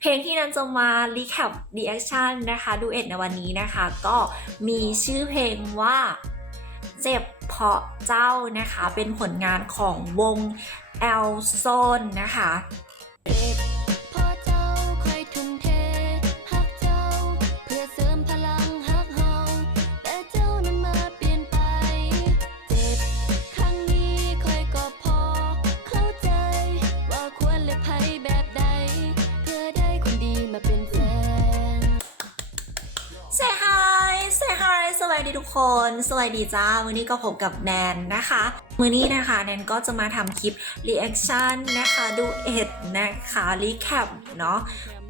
เพลงที่นันจะมารีแคปดีแอคชั่นนะคะดูเอ็ดในวันนี้นะคะ ก็มีชื่อเพลงว่าเจ็บเพราะเจ้านะคะ เป็นผลงานของวงแอลโซนนะคะ วัสดีทุกคน สวัสดีจ้า วันนี้ก็พบกับแนนนะคะ มือนี้นะคะ แนนก็จะมาทำคลิปรีแอคชั่นนะคะ ดูเอ็ดนะคะรีแคปเนาะ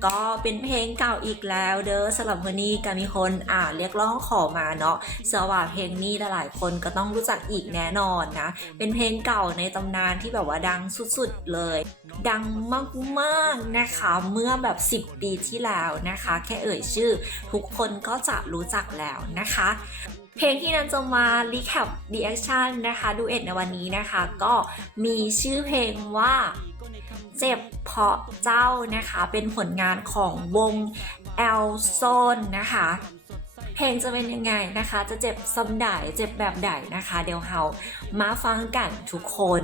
ก็เป็นเพลงเก่าอีกแล้วเด้อสำหรับวันนี้ก็มีคนอ่าเรียกร้องขอมาเนาะเชื่อว่าเพลงนี้หลายๆคนก็ต้องรู้จักอีกแน่นอนนะ เป็นเพลงเก่าในตำนานที่แบบว่าดังสุดๆเลย ดังมากๆนะคะเมื่อแบบ 10 ปีที่แล้วนะคะ แค่เอ่ยชื่อ ทุกคนก็จะรู้จักแล้วนะคะเพลงที่นันจะมารีแคปรีแอคชั่นนะคะ ดูเอ็ดในวันนี้นะคะ ก็มีชื่อเพลงว่า เจ็บเพาะเจ้านะคะ เป็นผลงานของวงแอลโซนนะคะ เพลงจะเป็นยังไงนะคะ จะเจ็บซ้ำใดเจ็บแบบใดนะคะ เดี๋ยวเฮามาฟังกันทุกคน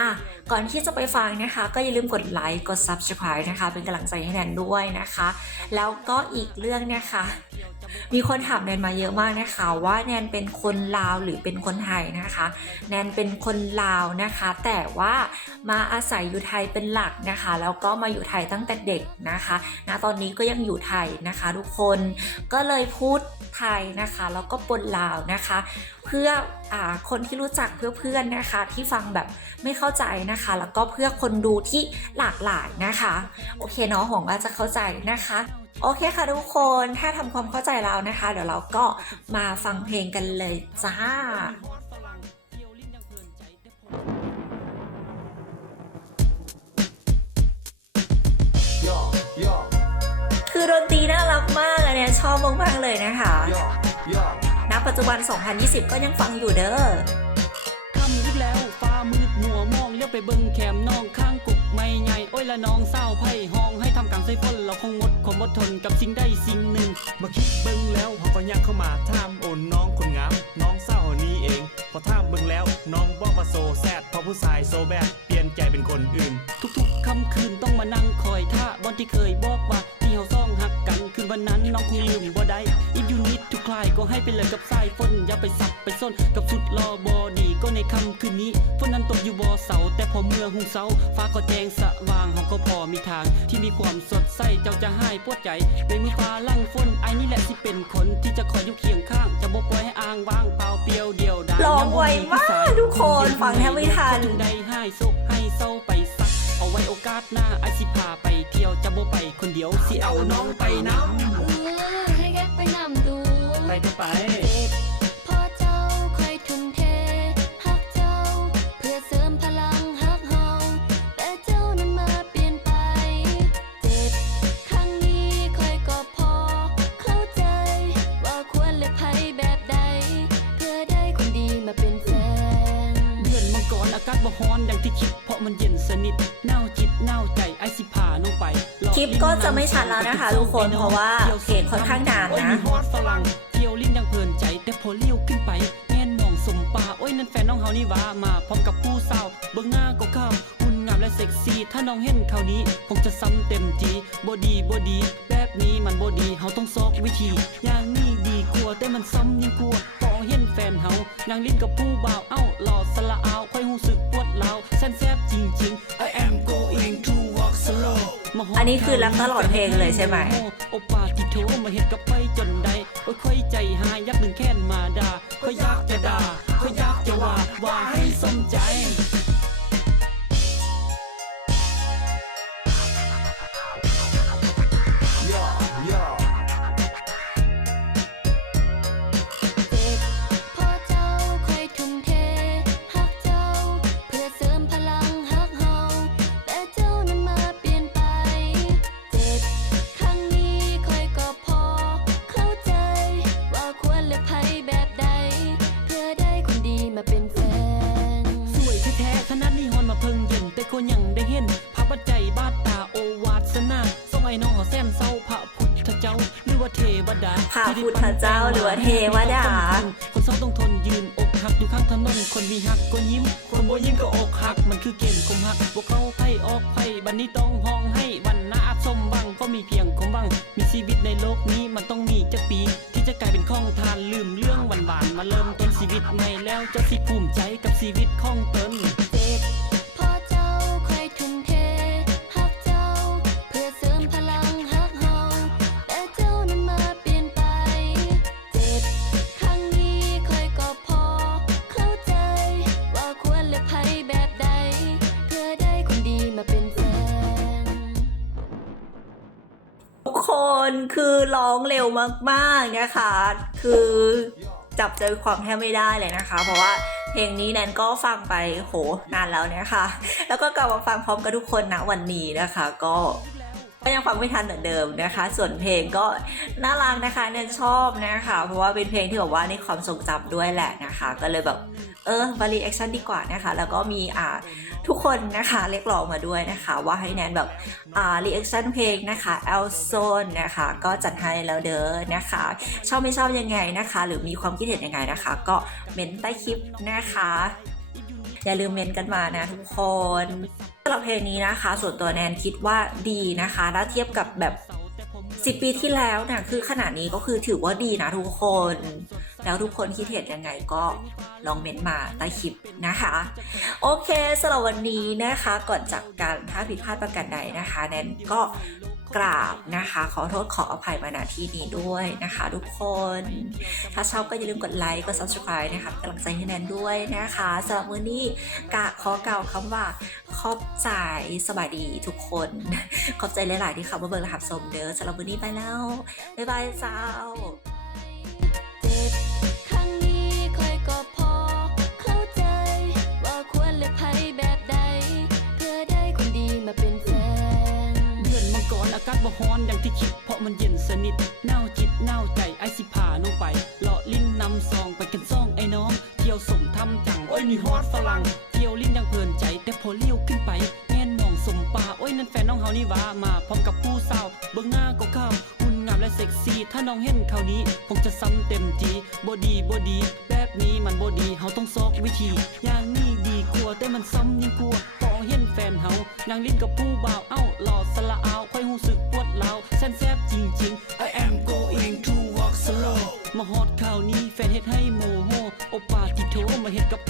อะก่อนที่จะไปฟังนะคะ ก็อย่าลืมกดไลค์กด Subscribe นะคะ เป็นกำลังใจให้แนนด้วยนะคะ แล้วก็อีกเรื่องนะคะมีคนถามแนนมาเยอะมากนะคะว่าแนนเป็นคนลาวหรือเป็นคนไทยนะคะ แนนเป็นคนลาวนะคะ แต่ว่ามาอาศัยอยู่ไทยเป็นหลักนะคะ แล้วก็มาอยู่ไทยตั้งแต่เด็กนะคะณตอนนี้ก็ยังอยู่ไทยนะคะ ทุกคนก็เลยพูดไทยนะคะ แล้วก็ปนลาวนะคะ เพื่ออคนที่รู้จักเพื่อเพื่อนนะคะ ที่ฟังแบบไม่เข้าใจนะคะ แล้วก็เพื่อคนดูที่หลากหลายนะคะ โอเคเนาะหวังว่าจะเข้าใจนะคะโอเคค่ะทุกคน ถ้าทำความเข้าใจแล้วนะคะ เดี๋ยวเราก็มาฟังเพลงกันเลยจ้าคือดนตรีน่า ชอบมากๆเลยนะคะย่อย่อณปัจจุบัน 2020 ก็ยังฟังอยู่เด้อค่ำอีกแล้วฟ้ามืดมัวมองเลี้ยวไปเบิ่งแคมน้องข้างกุกไม่ใหญ่โอ้ยละน้องเศร้าไพ่ห้องให้ทำกลางใส่ฝนเราคงหมดความอดทนกับสิ่งใดสิ่งหนึ่ง มาคิดเบิ่งแล้วเขาก็ยังเข้ามาถามโอนน้องคนงามน้องเศร้านี้เอง พอถามเบิ่งแล้วน้องบอกว่าโซแซดเพราะผู้ชายโซแบดเปลี่ยนใจเป็นคนอื่น ทุกๆค่ำคืนต้องมานั่งคอยท่าบอนที่เคยบอกว่า ไปเลยกับสายฝนอย่าไปสับไปส้นกับสุดรอบอดีก็ในค่ำคืนนี้ฝนนั้นตกอยู่บ่เสาแต่พอเมื่อหุงเสาฟ้าก็แจ้งสว่างเฮาก็พอมีทาง ที่มีความสดใสเจ้าจะให้ปวดใจในมือฟ้าลั่งฝนไอ้นี่แหละที่เป็นคนที่จะคอยอยู่เคียงข้าง จะบ่ปล่อยให้อ้างว้างเปล่าเปลี่ยวเดียวดายร้องไวมากทุกคนฟังแทบไม่ทันจึงได้ให้โซกให้เศร้าไปสัก เอาไว้โอกาสหน้าไอสิพาไปเที่ยวจะบ่ไปคนเดียวสิเอาน้องไปนำเออให้แกไปนำดู ไปก็ไปเจ็บพ่อเจ้าคอยทุ่มเทหักเจ้า เพื่อเสริมพลังหักเฮาแต่เจ้านั้นมาเปลี่ยนไป เจ็บครั้งนี้คอยก็พอ เข้าใจ ว่าควรเลือกใครแบบใด เพื่อได้คนดีมาเป็นแฟนเดือนมังกรอากาศบ่ฮ้อนอย่างที่คิด เพราะมันเย็นสนิทเน่าจิตเน่าใจไอสิพาน้องไปหลอกคลิปก็จะไม่ชัดแล้วนะคะทุกคนเพราะว่าเพจค่อนข้างนานนะ เที่ยวลิ้นยังเพลินใจ แต่พอเลี้ยวขึ้นไปแง่นมองสมป่าโอ้ยนั่นแฟนน้องเฮานี่ว่ามาพร้อมกับผู้สาวเบิ่งหน้าก็ข้ามหุ่นงามและเซ็กซี่ถ้าน้องเห็นคราวนี้คงจะซ้ำเต็มทีบอดีบอดี แบบนี้มันบอดีเฮาต้องซอกวิธี อย่างนี้ดีกว่าแต่มันซ้ำยิ่งกลัวพอเห็นแฟนเฮานางลิ้นกับผู้บ่าวเอ้าหล่อสละเอาค่อยหูสึกปวดร้าแซนแซบจริงๆ I am going to อันนี้คือรักตลอดเพลงเลยใช่ไหมโอปาติโทมาเห็นกับไปจนได้โอ้ยค่อยใจหายยักหนึ่งแค่นมาด่าค่อยยากจะด่าค่อยยากจะว่าว่าให้สมใจ แซมเศร้าพระพุทธเจ้าหรือว่าเทวดาพระพุทธเจ้าหรือว่าเทวดา คนเศร้าต้องทนยืนอกหักอยู่ข้างถนนคนมีหักก็ยิ้ม คนบ่ยิ้มก็อกหักมันคือเกมคมหักพวกเขาไพ่ออกไพ่บันนี้ต้องห้องให้วันหน้าสมบังก็มีเพียงคมบังมีชีวิตในโลกนี้มันต้องมีจะปี ที่จะกลายเป็นข้องทานลืมเรื่องหวานๆมาเริ่มต้นชีวิตใหม่แล้วเจะสิภูมิใจกับชีวิตของตน คนคือร้องเร็วมากๆนะคะ คือจับใจความแทบไม่ได้เลยนะคะ เพราะว่าเพลงนี้แนนก็ฟังไปโหนานแล้วนะคะ แล้วก็กลับมาฟังพร้อมกับทุกคนนะวันนี้นะคะ ก็ก็ยังฟังไม่ทันเหมือนเดิมนะคะ ส่วนเพลงก็น่ารักนะคะแนนชอบนะคะ เพราะว่าเป็นเพลงที่แบบว่าในความทรงจำด้วยแหละนะคะ ก็เลยแบบ เออมารีแอคชั่นดีกว่านะคะ แล้วก็มีอ่าทุกคนนะคะเรียกร้องมาด้วยนะคะ ว่าให้แนนแบบอ่ารีแอคชั่นเพลงนะคะ e l z o n e นะคะ ก็จัดให้แล้วเด้อนะคะ ชอบไม่ชอบยังไงนะคะ หรือมีความคิดเห็นยังไงนะคะ ก็เมนใต้คลิปนะคะอย่าลืมเมนกันมานะทุกคนสำหรับเพลงนี้นะคะ ส่วนตัวแนนคิดว่าดีนะคะถ้าเทียบกับแบบ 10 ปีที่แล้วเนี่ยคือขนาดนี้ก็คือถือว่าดีนะทุกคน แล้วทุกคนคิดเห็นยังไงก็ลองเม้นต์มาใต้คลิปนะคะ โอเคสำหรับวันนี้นะคะก่อนจากการถ้าผิดพลาดประการใดนะคะแนนก็กราบนะคะ ขอโทษขออภัยมาณที่นี้ด้วยนะคะ ทุกคน ถ้าชอบก็อย่าลืมกดไลค์กด subscribe นะคะกำลังใจให้แนนด้วยนะคะสำหรับมื้อนี้กะขอกล่าวคำว่า ขอบใจสบายดีทุกคน ขอบใจหลาย ๆ ที่เข้ามาเบิ่งรหัสสมเด้อสำหรับมื้อนี้ไปแล้ว บ๊ายบายเจ้า บ่ฮ้อนอย่างที่คิด เพราะมันเย็นสนิทหนาจิตหนาใจไอสิพาน้องไปเลาะลิ้นนำซองไปกันซ่องไอ้น้อง เที่ยวสมทำจังโอ้ยนี่ฮอดฝรั่งเที่ยวลิ้นยังเพลินใจ แต่พอเลี้ยวขึ้นไปแง่นมองสมป่าโอ้ยนั่นแฟนน้องเฮานี่ว่ามาพร้อมกับผู้สาวเบิ่งหน้าก็ข้าวหุ่นงามและเซ็กซี่ถ้าน้องเห็นเขาวนี้คงจะซ้ำเต็มทีบอดีบอดีแบบนี้มันบอดีเฮาต้องซอกวิธีอย่างนี้ดีกว่าแต่มันซ้ำยิ่งกลัว เห็นแฟนเฮานางลิ้นกับผู้บ่าวเอ้าหล่อสละอาวค่อยหูสึกปวดร้าวแซนแซบจริงๆ I am going to walk slow มาฮอดข่าวนี้แฟนเฮ็ดให้โมโหโอปาติโทมาเฮ็ดกับ